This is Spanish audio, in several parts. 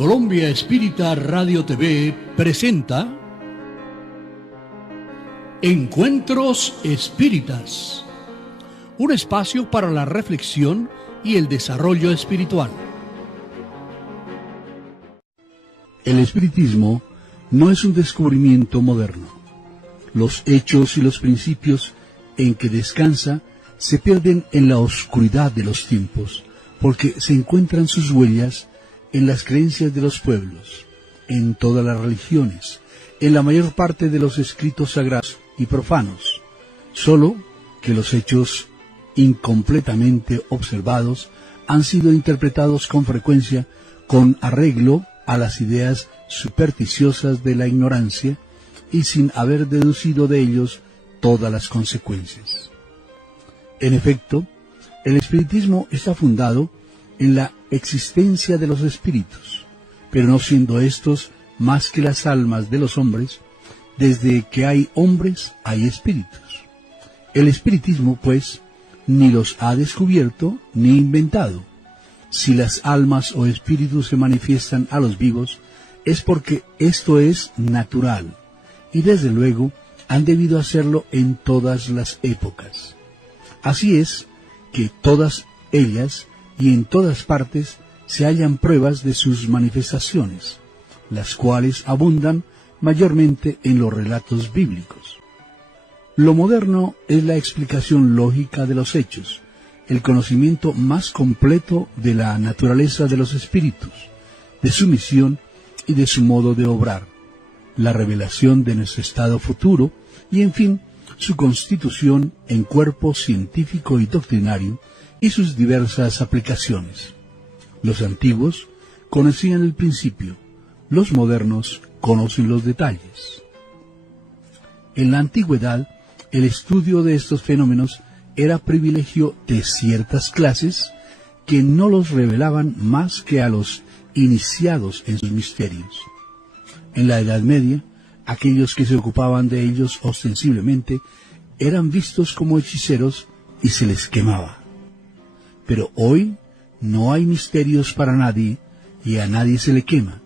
Colombia Espírita Radio TV presenta Encuentros Espíritas, un espacio para la reflexión y el desarrollo espiritual. El espiritismo no es un descubrimiento moderno. Los hechos y los principios en que descansa se pierden en la oscuridad de los tiempos, porque se encuentran sus huellas en las creencias de los pueblos, en todas las religiones, en la mayor parte de los escritos sagrados y profanos, solo que los hechos incompletamente observados han sido interpretados con frecuencia con arreglo a las ideas supersticiosas de la ignorancia y sin haber deducido de ellos todas las consecuencias. En efecto, el espiritismo está fundado en la existencia de los espíritus, pero no siendo éstos más que las almas de los hombres. Desde que hay hombres hay espíritus. El espiritismo, pues, ni los ha descubierto ni inventado. Si las almas o espíritus se manifiestan a los vivos, es porque esto es natural, y desde luego han debido hacerlo en todas las épocas. Así es que todas ellas y en todas partes se hallan pruebas de sus manifestaciones, las cuales abundan mayormente en los relatos bíblicos. Lo moderno es la explicación lógica de los hechos, el conocimiento más completo de la naturaleza de los espíritus, de su misión y de su modo de obrar, la revelación de nuestro estado futuro y, en fin, su constitución en cuerpo científico y doctrinario y sus diversas aplicaciones. Los antiguos conocían el principio, los modernos conocen los detalles. En la antigüedad, el estudio de estos fenómenos era privilegio de ciertas clases que no los revelaban más que a los iniciados en sus misterios. En la Edad Media, aquellos que se ocupaban de ellos ostensiblemente eran vistos como hechiceros y se les quemaba. Pero hoy no hay misterios para nadie y a nadie se le quema.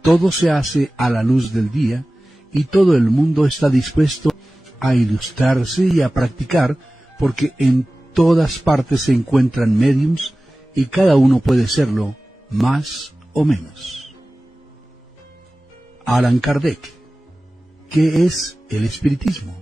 Todo se hace a la luz del día y todo el mundo está dispuesto a ilustrarse y a practicar, porque en todas partes se encuentran médiums y cada uno puede serlo más o menos. Allan Kardec. ¿Qué es el espiritismo?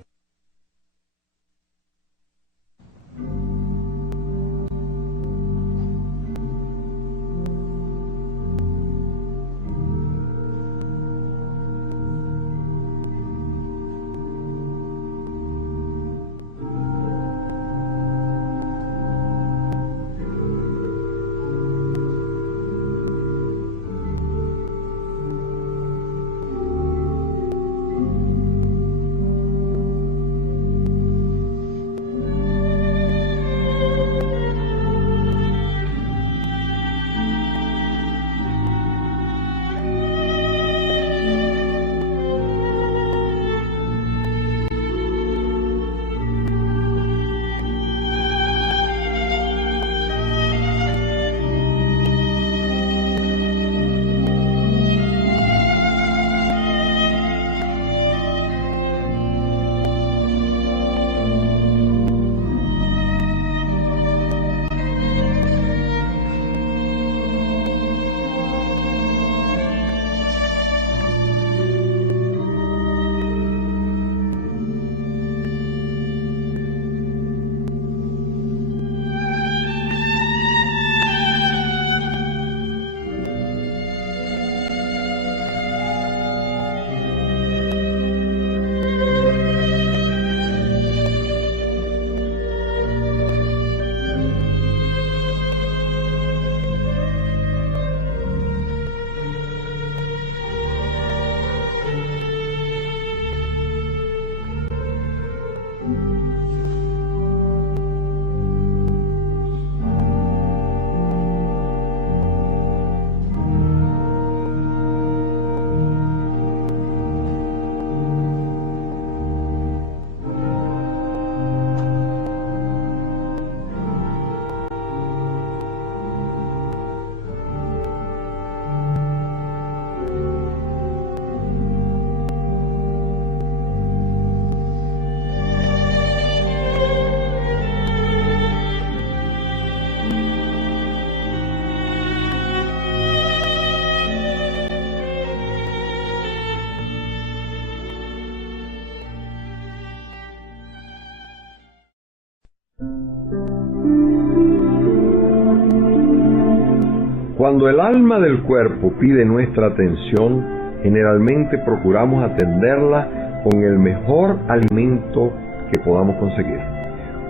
Cuando el alma del cuerpo pide nuestra atención, generalmente procuramos atenderla con el mejor alimento que podamos conseguir.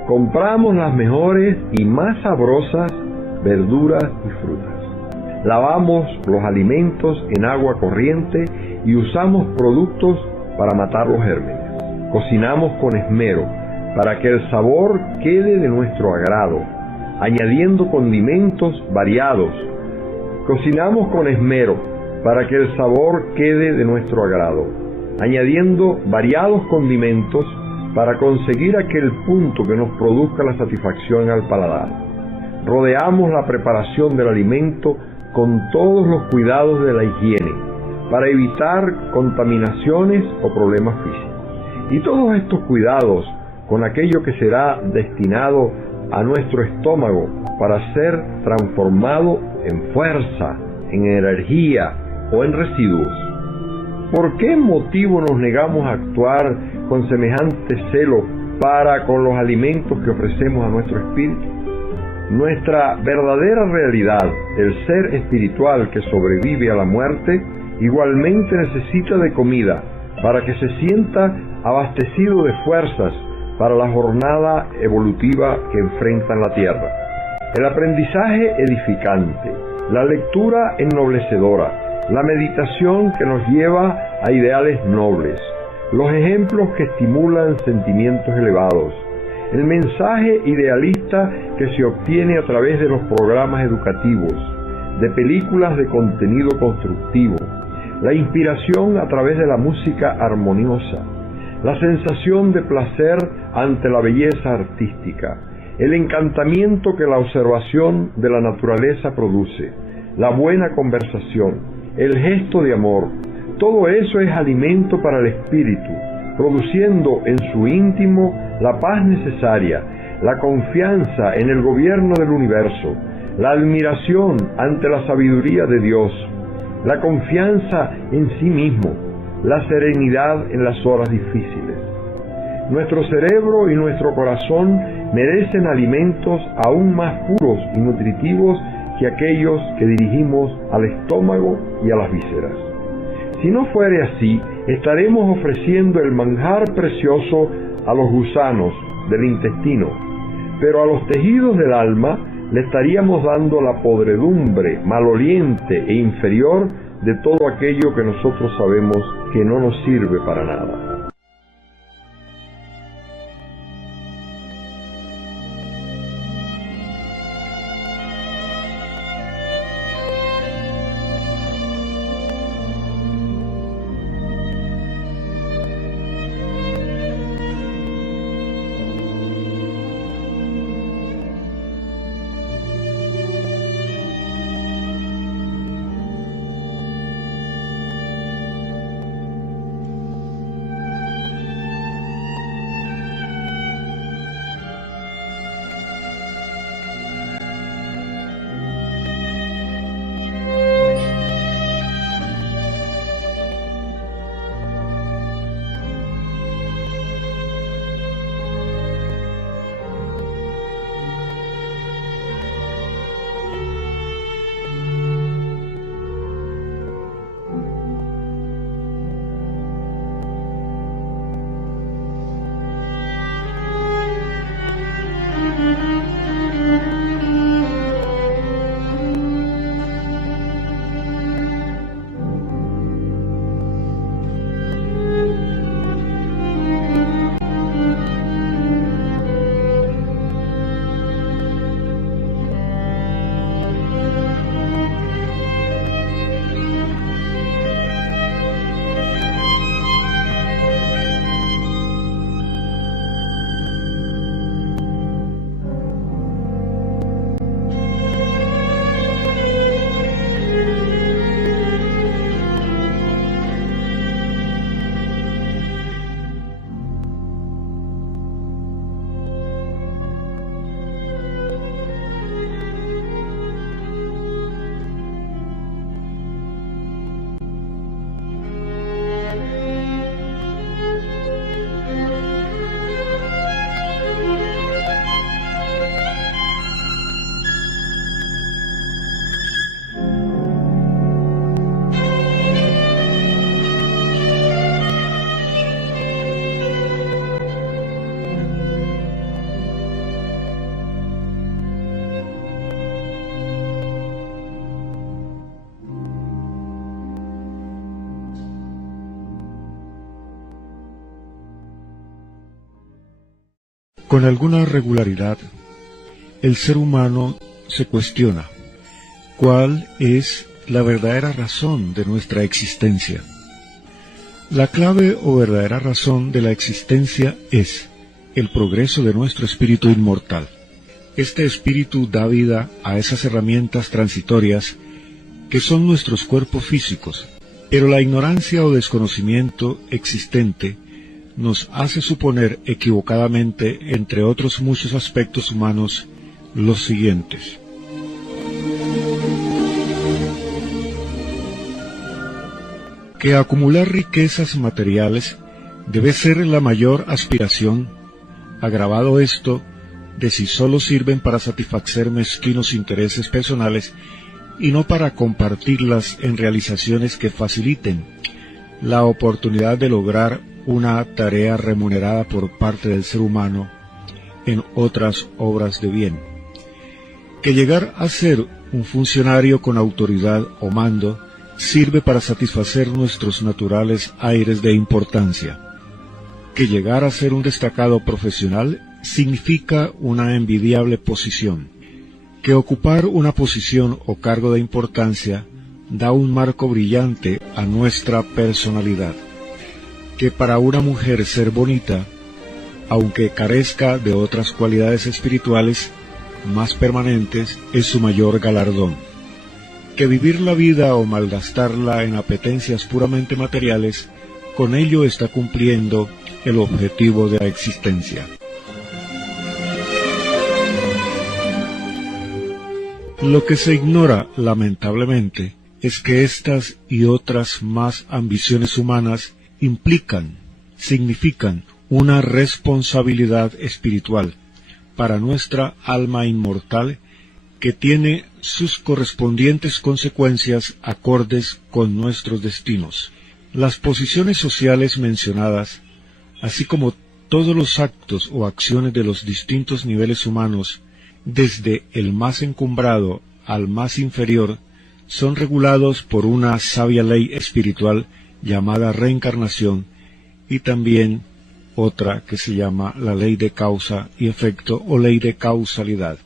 Compramos las mejores y más sabrosas verduras y frutas. Lavamos los alimentos en agua corriente y usamos productos para matar los gérmenes. Cocinamos con esmero para que el sabor quede de nuestro agrado, añadiendo condimentos variados. Cocinamos con esmero para que el sabor quede de nuestro agrado, añadiendo variados condimentos para conseguir aquel punto que nos produzca la satisfacción al paladar. Rodeamos la preparación del alimento con todos los cuidados de la higiene para evitar contaminaciones o problemas físicos. Y todos estos cuidados con aquello que será destinado a nuestro estómago para ser transformado en fuerza, en energía o en residuos. ¿Por qué motivo nos negamos a actuar con semejante celo para con los alimentos que ofrecemos a nuestro espíritu? Nuestra verdadera realidad, el ser espiritual que sobrevive a la muerte, igualmente necesita de comida para que se sienta abastecido de fuerzas para la jornada evolutiva que enfrenta en la tierra. El aprendizaje edificante, la lectura ennoblecedora, la meditación que nos lleva a ideales nobles, los ejemplos que estimulan sentimientos elevados, el mensaje idealista que se obtiene a través de los programas educativos, de películas de contenido constructivo, la inspiración a través de la música armoniosa, la sensación de placer ante la belleza artística, el encantamiento que la observación de la naturaleza produce, la buena conversación, el gesto de amor, todo eso es alimento para el espíritu, produciendo en su íntimo la paz necesaria, la confianza en el gobierno del universo, la admiración ante la sabiduría de Dios, la confianza en sí mismo, la serenidad en las horas difíciles. Nuestro cerebro y nuestro corazón merecen alimentos aún más puros y nutritivos que aquellos que dirigimos al estómago y a las vísceras. Si no fuere así, estaremos ofreciendo el manjar precioso a los gusanos del intestino, pero a los tejidos del alma le estaríamos dando la podredumbre maloliente e inferior de todo aquello que nosotros sabemos que no nos sirve para nada. Con alguna regularidad, el ser humano se cuestiona cuál es la verdadera razón de nuestra existencia. La clave o verdadera razón de la existencia es el progreso de nuestro espíritu inmortal. Este espíritu da vida a esas herramientas transitorias que son nuestros cuerpos físicos, pero la ignorancia o desconocimiento existente nos hace suponer equivocadamente, entre otros muchos aspectos humanos, los siguientes. Que acumular riquezas materiales debe ser la mayor aspiración, agravado esto de si sólo sirven para satisfacer mezquinos intereses personales y no para compartirlas en realizaciones que faciliten la oportunidad de lograr una tarea remunerada por parte del ser humano en otras obras de bien. Que llegar a ser un funcionario con autoridad o mando sirve para satisfacer nuestros naturales aires de importancia. Que llegar a ser un destacado profesional significa una envidiable posición. Que ocupar una posición o cargo de importancia da un marco brillante a nuestra personalidad. Que para una mujer ser bonita, aunque carezca de otras cualidades espirituales más permanentes, es su mayor galardón. Que vivir la vida o malgastarla en apetencias puramente materiales, con ello está cumpliendo el objetivo de la existencia. Lo que se ignora, lamentablemente, es que estas y otras más ambiciones humanas significan una responsabilidad espiritual para nuestra alma inmortal que tiene sus correspondientes consecuencias acordes con nuestros destinos. Las posiciones sociales mencionadas, así como todos los actos o acciones de los distintos niveles humanos, desde el más encumbrado al más inferior, son regulados por una sabia ley espiritual llamada reencarnación y también otra que se llama la ley de causa y efecto o ley de causalidad.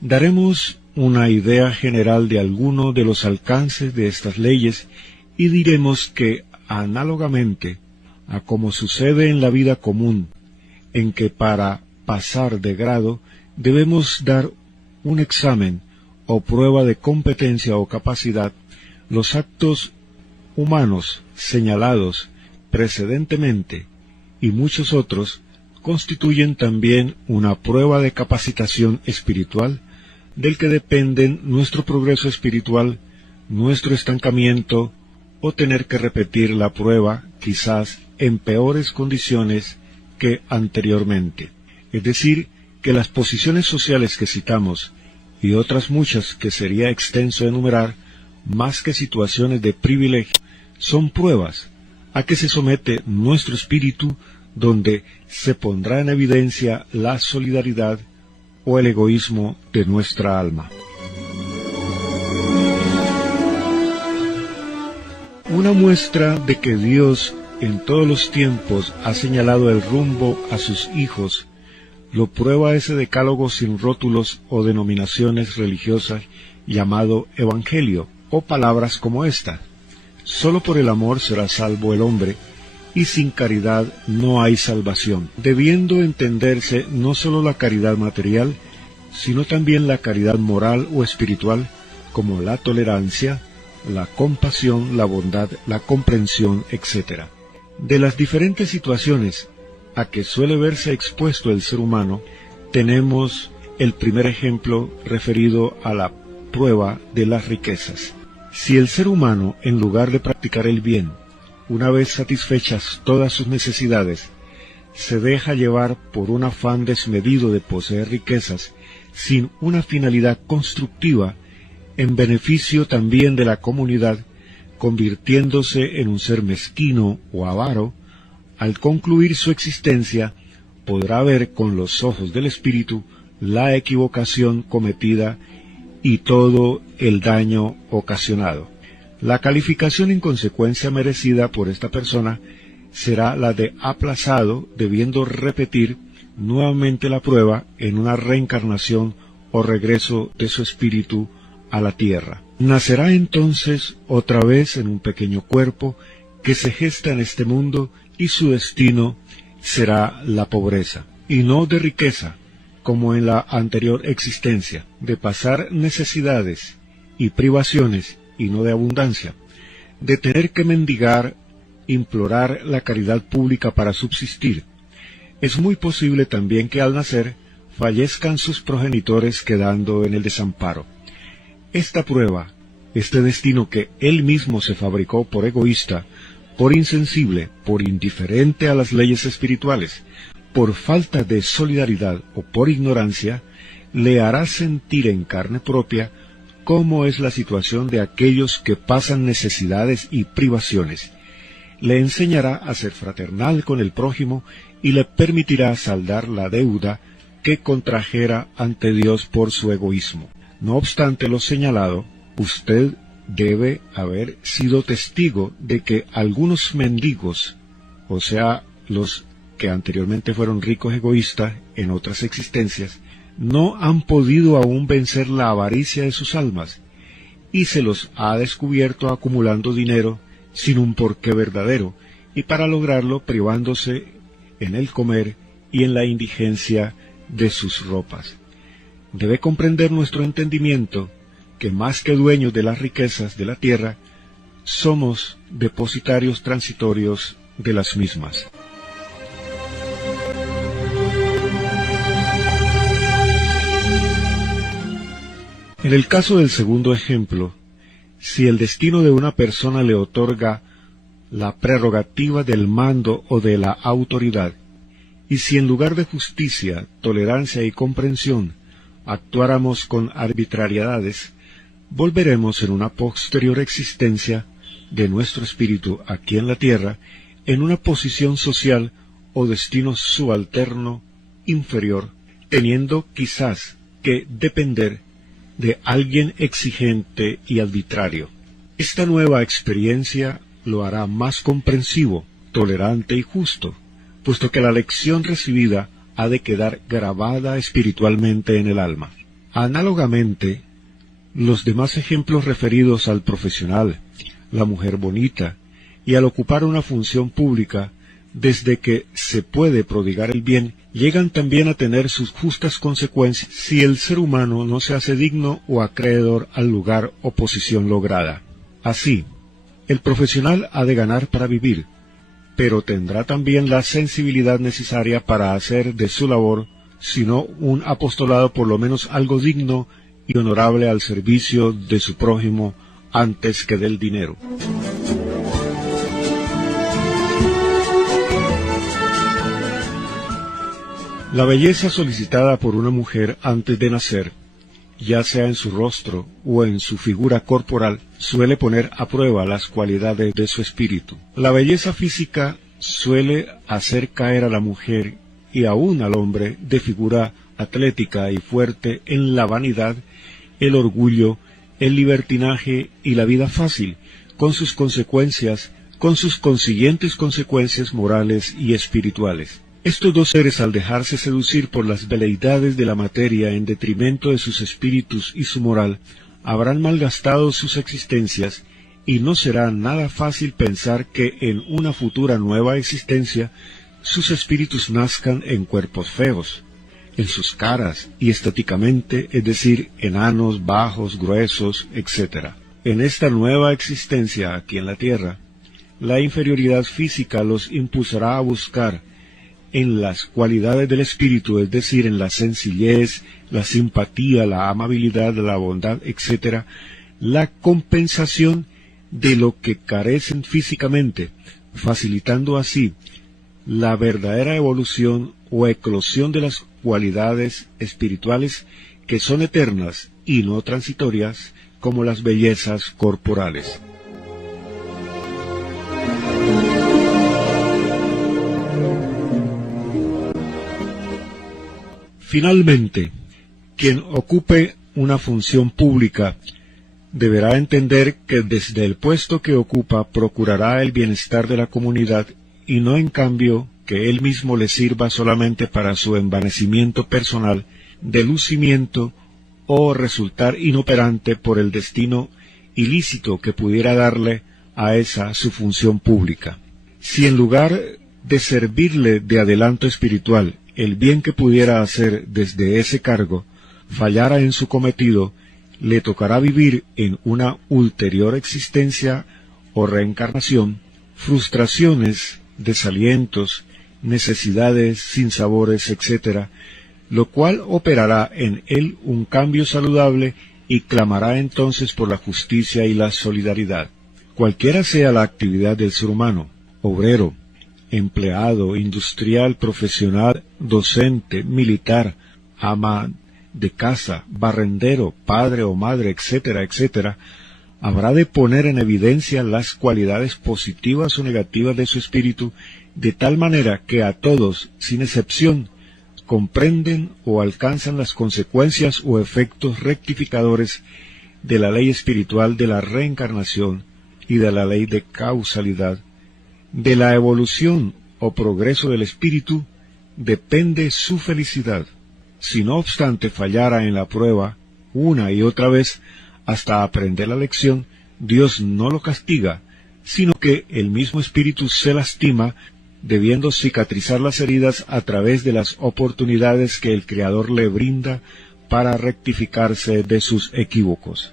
Daremos una idea general de alguno de los alcances de estas leyes y diremos que, análogamente a como sucede en la vida común, en que para pasar de grado debemos dar un examen o prueba de competencia o capacidad, los actos humanos señalados precedentemente y muchos otros constituyen también una prueba de capacitación espiritual del que dependen nuestro progreso espiritual, nuestro estancamiento o tener que repetir la prueba quizás en peores condiciones que anteriormente. Es decir, que las posiciones sociales que citamos y otras muchas que sería extenso enumerar, más que situaciones de privilegio, son pruebas a que se somete nuestro espíritu, donde se pondrá en evidencia la solidaridad o el egoísmo de nuestra alma. Una muestra de que Dios en todos los tiempos ha señalado el rumbo a sus hijos lo prueba ese decálogo sin rótulos o denominaciones religiosas llamado Evangelio, o palabras como esta: solo por el amor será salvo el hombre, y sin caridad no hay salvación, debiendo entenderse no sólo la caridad material, sino también la caridad moral o espiritual, como la tolerancia, la compasión, la bondad, la comprensión, etc. De las diferentes situaciones a que suele verse expuesto el ser humano, tenemos el primer ejemplo referido a la prueba de las riquezas. Si el ser humano, en lugar de practicar el bien, una vez satisfechas todas sus necesidades, se deja llevar por un afán desmedido de poseer riquezas sin una finalidad constructiva, en beneficio también de la comunidad, convirtiéndose en un ser mezquino o avaro, al concluir su existencia, podrá ver con los ojos del espíritu la equivocación cometida y todo el daño ocasionado. La calificación en consecuencia merecida por esta persona será la de aplazado, debiendo repetir nuevamente la prueba en una reencarnación o regreso de su espíritu a la tierra. Nacerá entonces otra vez en un pequeño cuerpo que se gesta en este mundo, y su destino será la pobreza, y no de riqueza, como en la anterior existencia, de pasar necesidades y privaciones, y no de abundancia, de tener que mendigar, implorar la caridad pública para subsistir. Es muy posible también que al nacer fallezcan sus progenitores, quedando en el desamparo. Esta prueba, este destino que él mismo se fabricó por egoísta, por insensible, por indiferente a las leyes espirituales, por falta de solidaridad o por ignorancia, le hará sentir en carne propia cómo es la situación de aquellos que pasan necesidades y privaciones. Le enseñará a ser fraternal con el prójimo y le permitirá saldar la deuda que contrajera ante Dios por su egoísmo. No obstante lo señalado, usted debe haber sido testigo de que algunos mendigos, o sea, los que anteriormente fueron ricos egoístas en otras existencias, no han podido aún vencer la avaricia de sus almas, y se los ha descubierto acumulando dinero sin un porqué verdadero, y para lograrlo privándose en el comer y en la indigencia de sus ropas. Debe comprender nuestro entendimiento que más que dueños de las riquezas de la tierra, somos depositarios transitorios de las mismas. En el caso del segundo ejemplo, si el destino de una persona le otorga la prerrogativa del mando o de la autoridad, y si en lugar de justicia, tolerancia y comprensión actuáramos con arbitrariedades, volveremos en una posterior existencia de nuestro espíritu aquí en la tierra en una posición social o destino subalterno inferior, teniendo quizás que depender de alguien exigente y arbitrario. Esta nueva experiencia lo hará más comprensivo, tolerante y justo, puesto que la lección recibida ha de quedar grabada espiritualmente en el alma. Análogamente, los demás ejemplos referidos al profesional, la mujer bonita, y al ocupar una función pública, desde que se puede prodigar el bien, llegan también a tener sus justas consecuencias si el ser humano no se hace digno o acreedor al lugar o posición lograda. Así, el profesional ha de ganar para vivir, pero tendrá también la sensibilidad necesaria para hacer de su labor, si no un apostolado, por lo menos algo digno y honorable al servicio de su prójimo antes que del dinero. La belleza solicitada por una mujer antes de nacer, ya sea en su rostro o en su figura corporal, suele poner a prueba las cualidades de su espíritu. La belleza física suele hacer caer a la mujer y aún al hombre de figura atlética y fuerte en la vanidad, el orgullo, el libertinaje y la vida fácil, con sus consecuencias, con sus consiguientes consecuencias morales y espirituales. Estos dos seres, al dejarse seducir por las veleidades de la materia en detrimento de sus espíritus y su moral, habrán malgastado sus existencias, y no será nada fácil pensar que en una futura nueva existencia sus espíritus nazcan en cuerpos feos, en sus caras y estéticamente, es decir, enanos, bajos, gruesos, etc. En esta nueva existencia aquí en la tierra, la inferioridad física los impulsará a buscar en las cualidades del espíritu, es decir, en la sencillez, la simpatía, la amabilidad, la bondad, etc., la compensación de lo que carecen físicamente, facilitando así la verdadera evolución o eclosión de las cualidades espirituales que son eternas y no transitorias como las bellezas corporales. Finalmente, quien ocupe una función pública deberá entender que desde el puesto que ocupa procurará el bienestar de la comunidad y no en cambio que él mismo le sirva solamente para su envanecimiento personal, de lucimiento o resultar inoperante por el destino ilícito que pudiera darle a esa su función pública. Si en lugar de servirle de adelanto espiritual el bien que pudiera hacer desde ese cargo fallara en su cometido, le tocará vivir en una ulterior existencia o reencarnación frustraciones, desalientos, necesidades, sinsabores, etc., lo cual operará en él un cambio saludable y clamará entonces por la justicia y la solidaridad. Cualquiera sea la actividad del ser humano, obrero, empleado, industrial, profesional, docente, militar, ama de casa, barrendero, padre o madre, etcétera, etcétera, habrá de poner en evidencia las cualidades positivas o negativas de su espíritu, de tal manera que a todos, sin excepción, comprenden o alcanzan las consecuencias o efectos rectificadores de la ley espiritual de la reencarnación y de la ley de causalidad. De la evolución o progreso del espíritu depende su felicidad. Si no obstante fallara en la prueba una y otra vez hasta aprender la lección, Dios no lo castiga, sino que el mismo espíritu se lastima, debiendo cicatrizar las heridas a través de las oportunidades que el Creador le brinda para rectificarse de sus equívocos.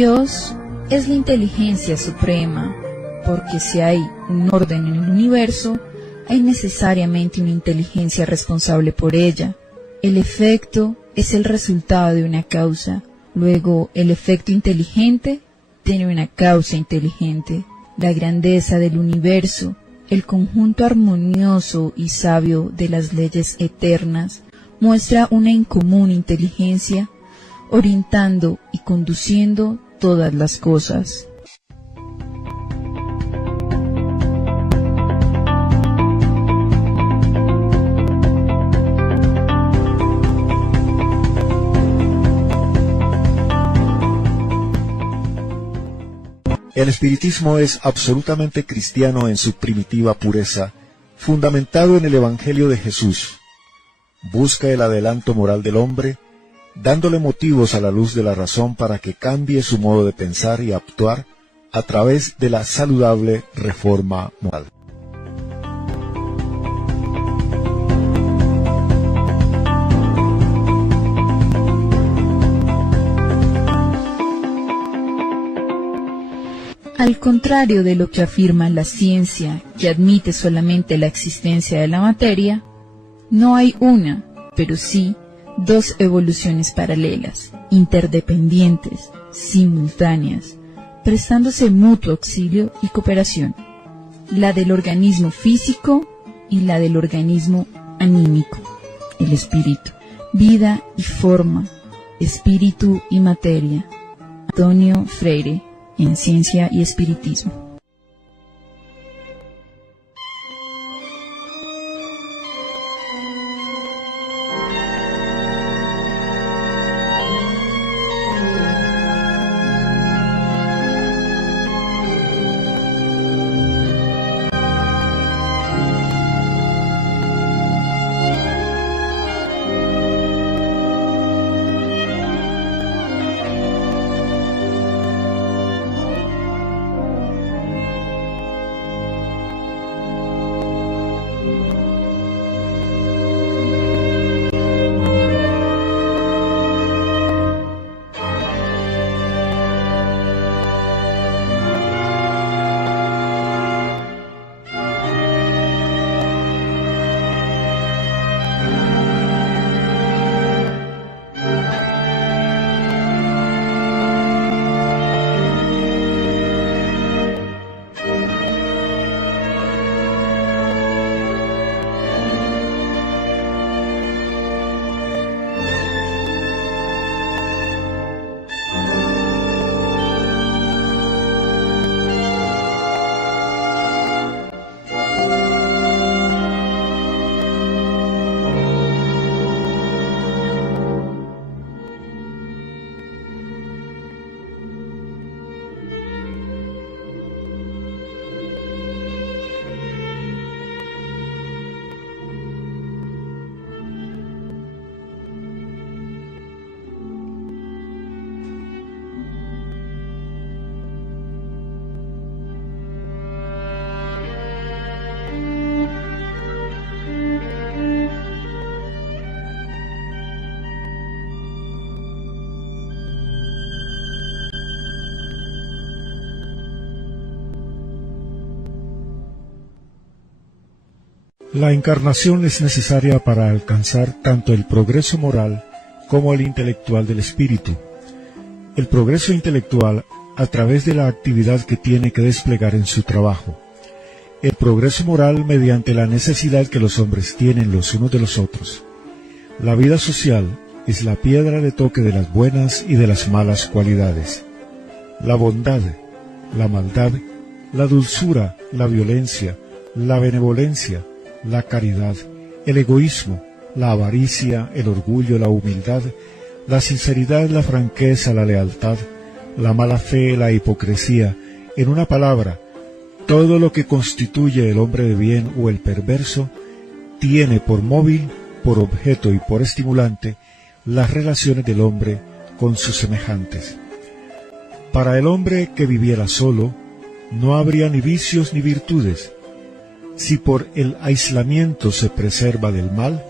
Dios es la inteligencia suprema, porque si hay un orden en el universo, hay necesariamente una inteligencia responsable por ella. El efecto es el resultado de una causa, luego el efecto inteligente tiene una causa inteligente. La grandeza del universo, el conjunto armonioso y sabio de las leyes eternas, muestra una incomún inteligencia, orientando y conduciendo todas las cosas. El espiritismo es absolutamente cristiano en su primitiva pureza, fundamentado en el Evangelio de Jesús. Busca el adelanto moral del hombre, dándole motivos a la luz de la razón para que cambie su modo de pensar y actuar a través de la saludable reforma moral. Al contrario de lo que afirma la ciencia, que admite solamente la existencia de la materia, no hay una, pero sí dos evoluciones paralelas, interdependientes, simultáneas, prestándose mutuo auxilio y cooperación, la del organismo físico y la del organismo anímico, el espíritu, vida y forma, espíritu y materia. Antonio Freire, en Ciencia y Espiritismo. La encarnación es necesaria para alcanzar tanto el progreso moral como el intelectual del espíritu. El progreso intelectual a través de la actividad que tiene que desplegar en su trabajo. El progreso moral mediante la necesidad que los hombres tienen los unos de los otros. La vida social es la piedra de toque de las buenas y de las malas cualidades. La bondad, la maldad, la dulzura, la violencia, la benevolencia, la caridad, el egoísmo, la avaricia, el orgullo, la humildad, la sinceridad, la franqueza, la lealtad, la mala fe, la hipocresía, en una palabra, todo lo que constituye el hombre de bien o el perverso, tiene por móvil, por objeto y por estimulante las relaciones del hombre con sus semejantes. Para el hombre que viviera solo, no habría ni vicios ni virtudes. Si por el aislamiento se preserva del mal,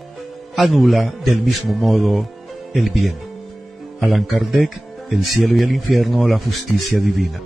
anula del mismo modo el bien. Allan Kardec, El cielo y el infierno, la justicia divina.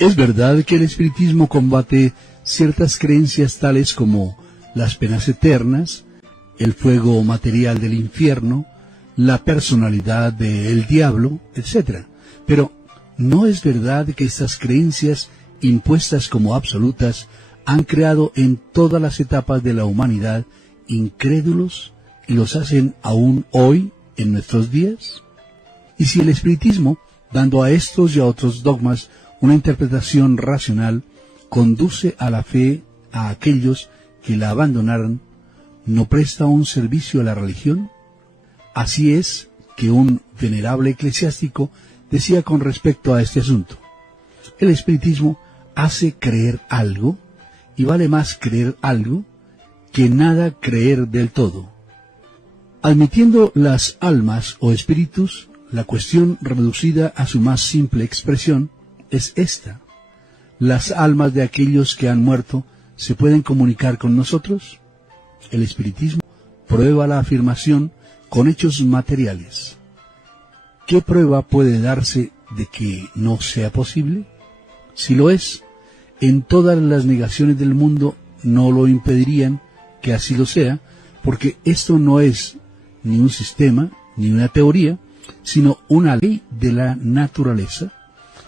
Es verdad que el espiritismo combate ciertas creencias tales como las penas eternas, el fuego material del infierno, la personalidad del diablo, etc. Pero ¿no es verdad que estas creencias impuestas como absolutas han creado en todas las etapas de la humanidad incrédulos y los hacen aún hoy en nuestros días? Y si el espiritismo, dando a estos y a otros dogmas una interpretación racional, conduce a la fe a aquellos que la abandonaron, ¿no presta un servicio a la religión? Así es que un venerable eclesiástico decía con respecto a este asunto: el espiritismo hace creer algo, y vale más creer algo que nada creer del todo. Admitiendo las almas o espíritus, la cuestión reducida a su más simple expresión es esta: ¿las almas de aquellos que han muerto se pueden comunicar con nosotros? El espiritismo prueba la afirmación con hechos materiales. ¿Qué prueba puede darse de que no sea posible? Si lo es, en todas las negaciones del mundo no lo impedirían que así lo sea, porque esto no es ni un sistema, ni una teoría, sino una ley de la naturaleza,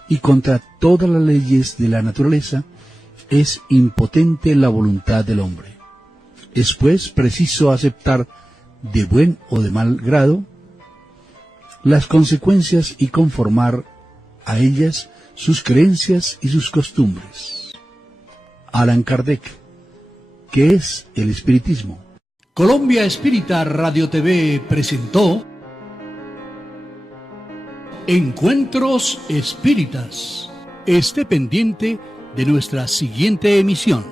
y contra todas las leyes de la naturaleza es impotente la voluntad del hombre. Es pues preciso aceptar de buen o de mal grado las consecuencias y conformar a ellas sus creencias y sus costumbres. Allan Kardec. ¿Qué es el espiritismo? Colombia Espírita Radio TV presentó Encuentros Espíritas. Esté pendiente de nuestra siguiente emisión.